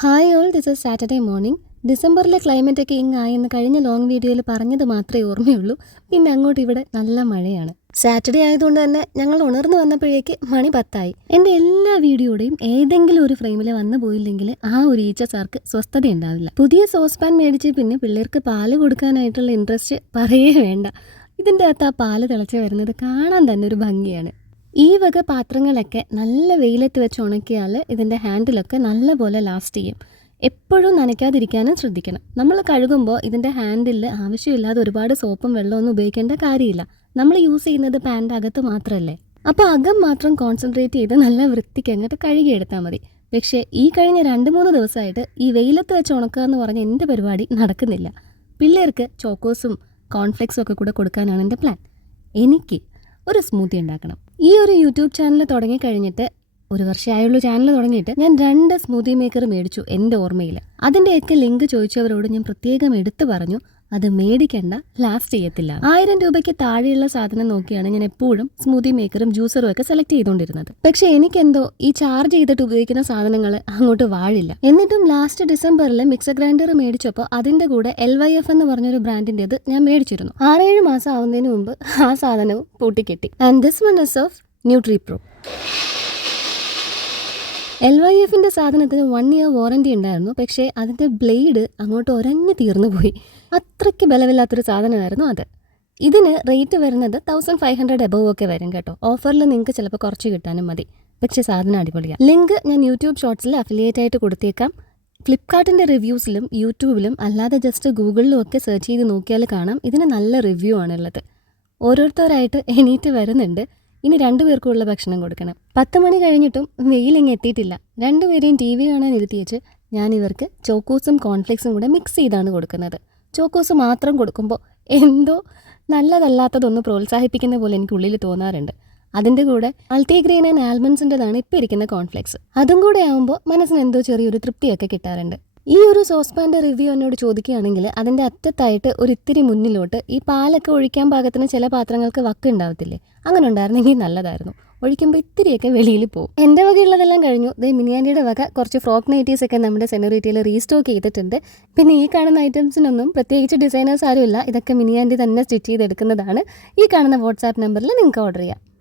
Hi all this is Saturday morning ഡിസംബറിലെ climate ഒക്കെ ഇങ്ങായെന്ന് കഴിഞ്ഞ ലോങ് വീഡിയോയിൽ പറഞ്ഞത് മാത്രമേ ഓർമ്മയുള്ളൂ. പിന്നെ അങ്ങോട്ട് ഇവിടെ നല്ല മഴയാണ്. സാറ്റർഡേ ആയതുകൊണ്ട് തന്നെ ഞങ്ങൾ ഉണർന്നു വന്നപ്പോഴേക്ക് മണി പത്തായി. എന്റെ എല്ലാ വീഡിയോയുടെയും ഏതെങ്കിലും ഒരു ഫ്രെയിമിൽ വന്നു പോയില്ലെങ്കിൽ ആ ഒരു ഈച്ച സാർക്ക് സ്വസ്ഥത ഉണ്ടാവില്ല പുതിയ സോസ് പാൻ മേടിച്ച് പിന്നെ പിള്ളേർക്ക് പാൽ കൊടുക്കാനായിട്ടുള്ള ഇൻട്രസ്റ്റ് പറയേ വേണ്ട. ഇതിന്റെ അകത്ത് ആ പാൽ തിളച്ച് വരുന്നത് കാണാൻ തന്നെ ഒരു ഭംഗിയാണ്. ഈ വക പാത്രങ്ങളൊക്കെ നല്ല വെയിലത്ത് വെച്ച് ഉണക്കിയാൽ ഇതിന്റെ ഹാൻഡിലൊക്കെ നല്ലപോലെ ലാസ്റ്റ് ചെയ്യും. എപ്പോഴും നനയ്ക്കാതിരിക്കാനും ശ്രദ്ധിക്കണം. നമ്മൾ കഴുകുമ്പോൾ ഇതിന്റെ ഹാൻഡിൽ ആവശ്യമില്ലാതെ ഒരുപാട് സോപ്പും വെള്ളമൊന്നും ഉപയോഗിക്കേണ്ട കാര്യമില്ല. നമ്മൾ യൂസ് ചെയ്യുന്നത് പാന്റെ അകത്ത് മാത്രമല്ലേ? അപ്പോൾ അകം മാത്രം കോൺസെൻട്രേറ്റ് ചെയ്ത് നല്ല വൃത്തിക്ക് അങ്ങോട്ട് കഴുകിയെടുത്താൽ മതി. പക്ഷേ ഈ കഴിഞ്ഞ രണ്ട് മൂന്ന് ദിവസമായിട്ട് ഈ വെയിലത്ത് വെച്ച് ഉണക്കുക എന്ന് പറഞ്ഞ എന്റെ പരിപാടി നടക്കുന്നില്ല. പിള്ളേർക്ക് ചോക്കോസും കോൺഫ്ലെക്സും ഒക്കെ കൂടെ കൊടുക്കാനാണ് എന്റെ പ്ലാൻ. എനിക്ക് ഒരു സ്മൂത്തി ഉണ്ടാക്കണം. ഈ ഒരു യൂട്യൂബ് ചാനൽ തുടങ്ങിക്കഴിഞ്ഞിട്ട് ഒരു വർഷമായുള്ളൂ ചാനൽ തുടങ്ങിയിട്ട് ഞാൻ രണ്ട് സ്മൂതി മേക്കർ മേടിച്ചു എന്റെ ഓർമ്മയിൽ അതിന്റെയൊക്കെ ലിങ്ക് ചോദിച്ചവരോട് ഞാൻ പ്രത്യേകം എടുത്തു പറഞ്ഞു. അത് മേടിക്കേണ്ട ലാസ്റ്റ് ചെയ്യത്തില്ല. ആയിരം രൂപയ്ക്ക് താഴെയുള്ള സാധനം നോക്കിയാണ് ഞാൻ എപ്പോഴും സ്മൂതി മേക്കറും ജ്യൂസറും ഒക്കെ സെലക്ട് ചെയ്തുകൊണ്ടിരുന്നത്. പക്ഷെ എനിക്കെന്തോ ഈ ചാർജ് ചെയ്തിട്ട് ഉപയോഗിക്കുന്ന സാധനങ്ങൾ അങ്ങോട്ട് വാഴില്ല. എന്നിട്ടും ലാസ്റ്റ് ഡിസംബറിൽ മിക്സർ ഗ്രൈൻഡർ മേടിച്ചപ്പോൾ അതിന്റെ കൂടെ എൽ വൈ എഫ് എന്ന് പറഞ്ഞൊരു ബ്രാൻഡിന്റെത് ഞാൻ മേടിച്ചിരുന്നു. ആറേഴ് മാസം ആവുന്നതിന് മുമ്പ് ആ സാധനവും പൂട്ടിക്കെട്ടി. And this one is of nutri pro L Y എഫിന്റെ സാധനത്തിന് വൺ ഇയർ വാറന്റി ഉണ്ടായിരുന്നു. പക്ഷേ അതിന്റെ ബ്ലേഡ് അങ്ങോട്ട് ഒരഞ്ഞു തീർന്നു പോയി. അത്രയ്ക്ക് ബലമില്ലാത്തൊരു സാധനമായിരുന്നു അത്. ഇതിന് റേറ്റ് വരുന്നത് തൗസൻഡ് ഫൈവ് ഹൺഡ്രഡ് എബവ് ഒക്കെ വരും കേട്ടോ. ഓഫറിൽ നിങ്ങൾക്ക് ചിലപ്പോൾ കുറച്ച് കിട്ടാനും മതി. പക്ഷേ സാധനം അടിപൊളിയാണ് ലിങ്ക് ഞാൻ യൂട്യൂബ് ഷോർട്സിൽ അഫിലിയേറ്റ് ആയിട്ട് കൊടുത്തേക്കാം. ഫ്ലിപ്കാർട്ടിന്റെ റിവ്യൂസിലും യൂട്യൂബിലും അല്ലാതെ ജസ്റ്റ് ഗൂഗിളിലും ഒക്കെ സെർച്ച് ചെയ്ത് നോക്കിയാൽ കാണാം. ഇതിന് നല്ല റിവ്യൂ ആണുള്ളത്. ഓരോരുത്തരായിട്ട് എണീറ്റ് വരുന്നുണ്ട്. ഇനി രണ്ടുപേർക്കുള്ള ഭക്ഷണം കൊടുക്കണം. പത്ത് മണി കഴിഞ്ഞിട്ടും വെയിലിങ്ങ് എത്തിയിട്ടില്ല. രണ്ടുപേരെയും ടി വി കാണാൻ ഇരുത്തിയേച്ച് ഞാൻ ഇവർക്ക് ചോക്കോസും കോൺഫ്ലെക്സും കൂടെ മിക്സ് ചെയ്താണ് കൊടുക്കുന്നത്. ചോക്കോസ് മാത്രം കൊടുക്കുമ്പോൾ എന്തോ നല്ലതല്ലാത്തതൊന്ന് പ്രോത്സാഹിപ്പിക്കുന്ന പോലെ എനിക്ക് ഉള്ളിൽ തോന്നാറുണ്ട്. അതിന്റെ കൂടെ മൾട്ടിഗ്രെയിൻ ആൻഡ് ആൽമണ്ട്സിന്റെതാണ് ഇപ്പോൾ ഇരിക്കുന്ന കോൺഫ്ലെക്സ് അതും കൂടെ ആകുമ്പോൾ മനസ്സിന് എന്തോ ചെറിയൊരു തൃപ്തിയൊക്കെ കിട്ടാറുണ്ട്. ഈ ഒരു സോസ് സോസ്പാന്റെ റിവ്യൂ എന്നോട് ചോദിക്കുകയാണെങ്കിൽ അതിന്റെ അറ്റത്തായിട്ട് ഒരു ഇത്തിരി മുന്നിലോട്ട് ഈ പാലൊക്കെ ഒഴിക്കാൻ പാകത്തിന് ചില പാത്രങ്ങൾക്ക് വക്ക് ഉണ്ടാവത്തില്ലേ? അങ്ങനെ ഉണ്ടായിരുന്നെങ്കിൽ നല്ലതായിരുന്നു. ഒഴിക്കുമ്പോൾ ഇത്തിരിയൊക്കെ വെളിയിൽ പോകും എന്റെ വകയുള്ളതെല്ലാം കഴിഞ്ഞു. ദേ മിനിയാന്റെ വക കുറച്ച് ഫ്രോക്ക് നൈറ്റീസ് ഒക്കെ നമ്മുടെ സെനോറിറ്റിയിൽ റീസ്റ്റോക്ക് ചെയ്തിട്ടുണ്ട്. പിന്നെ ഈ കാണുന്ന ഐറ്റംസിനൊന്നും പ്രത്യേകിച്ച് ഡിസൈനേഴ്സ് ആരുമില്ല. ഇതൊക്കെ മിനിയാന്റെ തന്നെ സ്റ്റിച്ച് ചെയ്തെടുക്കുന്നതാണ്. ഈ കാണുന്ന വാട്സാപ്പ് നമ്പറിൽ നിങ്ങൾക്ക് ഓർഡർ ചെയ്യാം.